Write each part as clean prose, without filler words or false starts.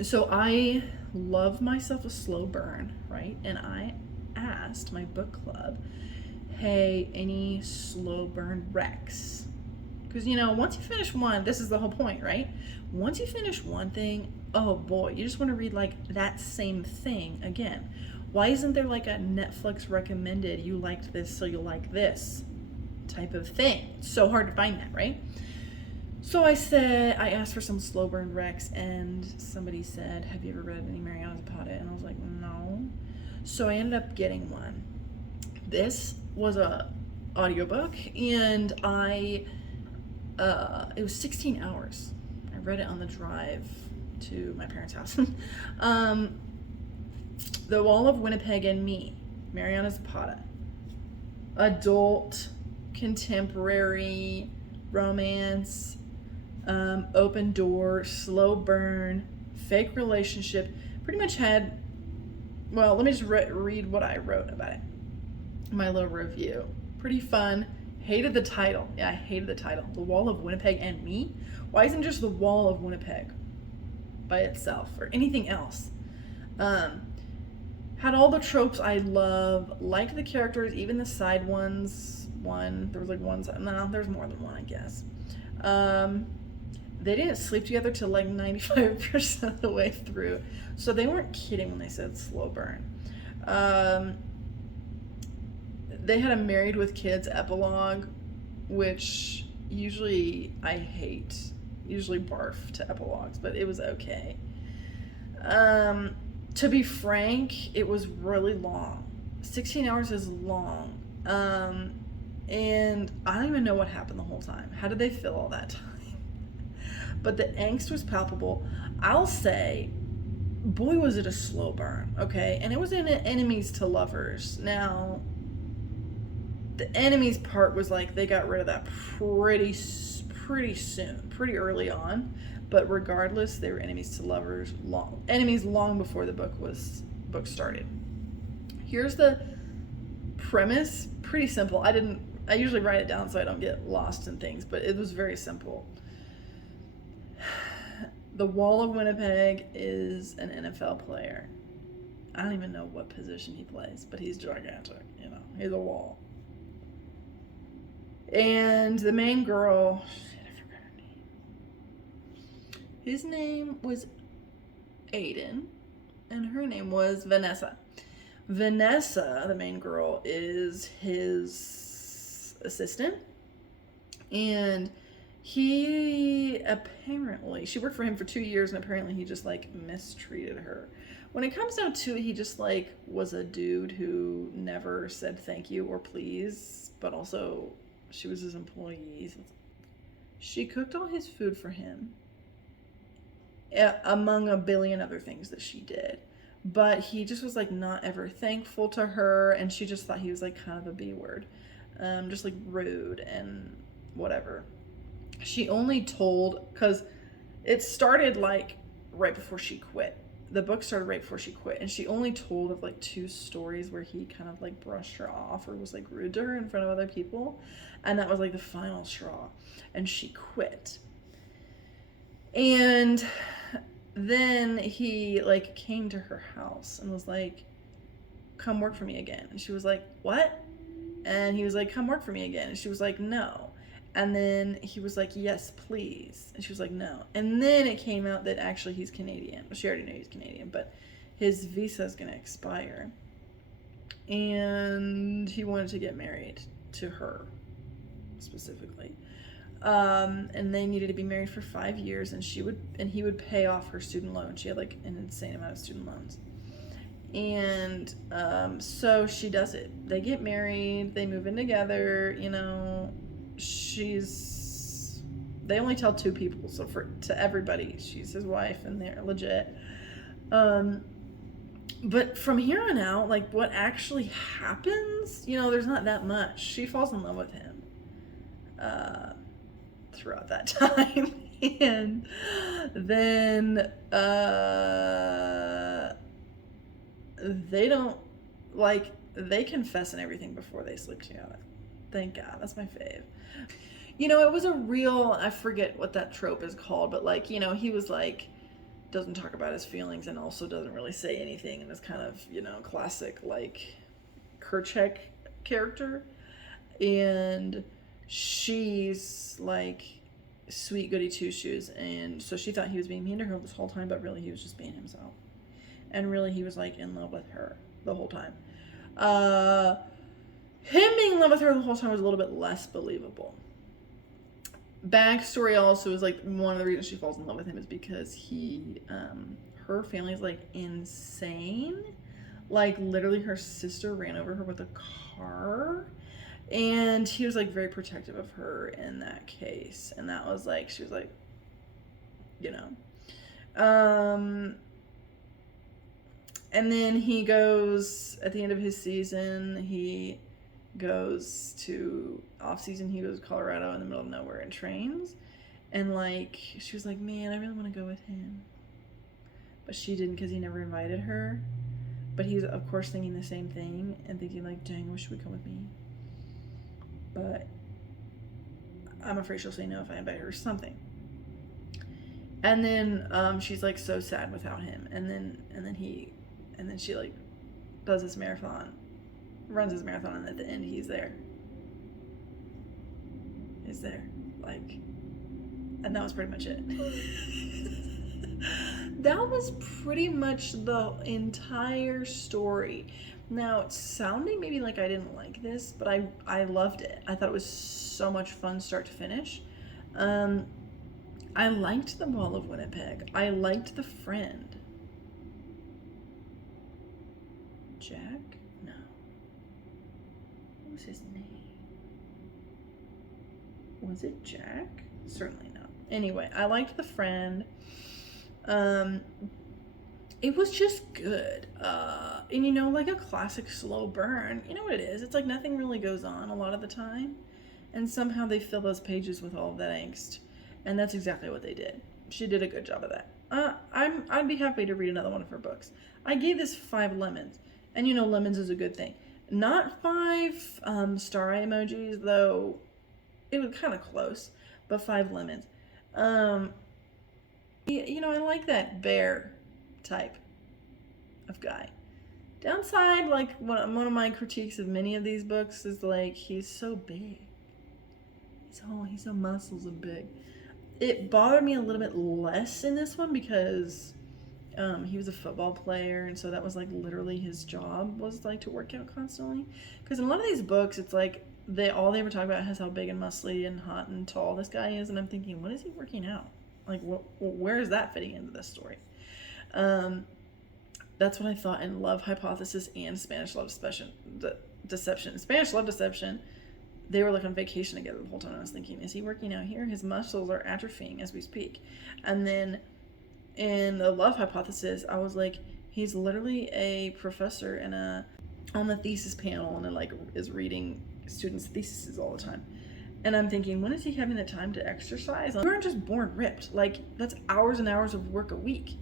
So I love myself a slow burn, right? And I asked my book club, hey, any slow burn recs? Because, once you finish one, this is the whole point, right? Once you finish one thing, oh boy, you just want to read like that same thing again. Why isn't there like a Netflix recommended, you liked this, so you'll like this type of thing? It's so hard to find that, right? So I asked for some slow burn recs, and somebody said, have you ever read any Mariana Zapata? And I was like, no. So I ended up getting one. This was a audiobook, and it was 16 hours. I read it on the drive to my parents' house. The Wall of Winnipeg and Me, Mariana Zapata. Adult, contemporary, romance, open door, slow burn, fake relationship. Pretty much had, well, let me just read what I wrote about it. My little review. Pretty fun. Hated the title. Yeah, I hated the title. The Wall of Winnipeg and Me? Why isn't just the Wall of Winnipeg by itself or anything else? Had all the tropes I love, liked the characters, even the side ones. There was like one side. No, there's more than one, I guess. They didn't sleep together till like 95% of the way through. So they weren't kidding when they said slow burn. They had a Married with Kids epilogue, which usually I hate. Usually barf to epilogues, but it was okay. To be frank, it was really long. 16 hours is long. And I don't even know what happened the whole time. How did they fill all that time? But the angst was palpable. I'll say, boy, was it a slow burn, okay? And it was in enemies to lovers. Now, the enemies part was like they got rid of that pretty soon, pretty early on. But regardless, they were enemies to lovers, enemies long before the book started. Here's the premise, pretty simple. I usually write it down so I don't get lost in things, but it was very simple. The Wall of Winnipeg is an NFL player. I don't even know what position he plays, but he's gigantic, he's a wall. And the main girl, I forgot her name. His name was Aiden, and her name was Vanessa. Vanessa, the main girl, is his assistant, and she worked for him for 2 years, and apparently he just like mistreated her. When it comes down to it, he just like was a dude who never said thank you or please, but also she was his employee. She cooked all his food for him, among a billion other things that she did. But he just was like not ever thankful to her, and she just thought he was like kind of a B word, just like rude and whatever. She only told, because it started like right before she quit. The book started right before she quit, and she only told of like 2 stories where he kind of like brushed her off or was like rude to her in front of other people, and that was like the final straw, and she quit. And then he like came to her house and was like, come work for me again. And she was like, what? And he was like, come work for me again. And she was like, no. And then he was like, yes, please. And she was like, no. And then it came out that actually he's Canadian. She already knew he's Canadian, but his visa is going to expire. And he wanted to get married to her specifically. And they needed to be married for 5 years, and he would pay off her student loan. She had like an insane amount of student loans. And so she does it. They get married, they move in together, they only tell 2 people, so to everybody she's his wife and they're legit. But from here on out, like what actually happens, there's not that much. She falls in love with him throughout that time. And then they confess and everything before they sleep together. Thank God. That's my fave. It was I forget what that trope is called, but like, he was like, doesn't talk about his feelings and also doesn't really say anything, and is kind of, classic, like, Kerchak character. And she's like sweet goody two shoes, and so she thought he was being mean to her this whole time, but really he was just being himself, and really he was like in love with her the whole time. Him being in love with her the whole time was a little bit less believable. Backstory also is like one of the reasons she falls in love with him is because her family is like insane. Like literally her sister ran over her with a car, and he was like very protective of her in that case. And that was like, she was like, and then he goes, at the end of his season, he goes to off season, he goes to Colorado in the middle of nowhere and trains. And like, she was like, man, I really want to go with him. But she didn't, because he never invited her. But he's, of course, thinking the same thing and thinking like, dang, I wish she would come with me. But I'm afraid she'll say no if I invite her or something. And then she's like so sad without him. And then she like does this marathon, runs his marathon, and at the end he's there. Like, and that was pretty much it. That was pretty much the entire story. Now, it's sounding maybe like I didn't like this, but I loved it. I thought it was so much fun start to finish. I liked the Wall of Winnipeg. I liked the friend. Jack? No. What was his name? Was it Jack? Certainly not. Anyway, I liked the friend. It was just good. And like a classic slow burn, you know what it is? It's like nothing really goes on a lot of the time. And somehow they fill those pages with all of that angst. And that's exactly what they did. She did a good job of that. I'd be happy to read another one of her books. I gave this 5 lemons. And lemons is a good thing. Not 5 star emojis, though it was kind of close. But 5 lemons. I like that bear type of guy. Downside, like one of my critiques of many of these books is like he's so big. He's so muscles and big. It bothered me a little bit less in this one because he was a football player, and so that was like literally his job was like to work out constantly. Because in a lot of these books, it's like they ever talk about is how big and muscly and hot and tall this guy is, and I'm thinking, when is he working out? Like, where is that fitting into this story? That's what I thought in Love Hypothesis and Spanish Love Deception. Spanish Love Deception, they were like on vacation together the whole time. I was thinking, is he working out here? His muscles are atrophying as we speak. And then in the Love Hypothesis, I was like, he's literally a professor on the thesis panel, and like is reading students' theses all the time. And I'm thinking, when is he having the time to exercise? We aren't just born ripped. Like, that's hours and hours of work a week.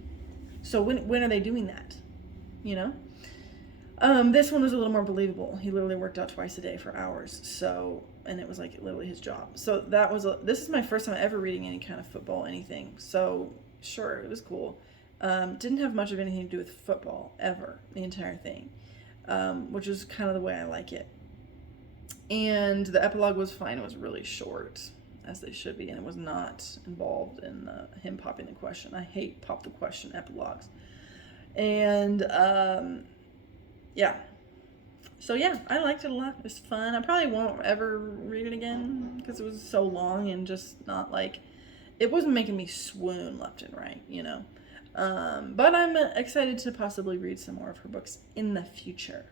So when are they doing that? This one was a little more believable. He literally worked out twice a day for hours. So, and it was like literally his job. So this is my first time ever reading any kind of football, anything. So sure, it was cool. Didn't have much of anything to do with football ever, the entire thing, which is kind of the way I like it. And the epilogue was fine. It was really short, as they should be, and it was not involved in him popping the question. I hate pop the question epilogues. And yeah. So yeah, I liked it a lot. It was fun. I probably won't ever read it again because it was so long and just not like, it wasn't making me swoon left and right, But I'm excited to possibly read some more of her books in the future.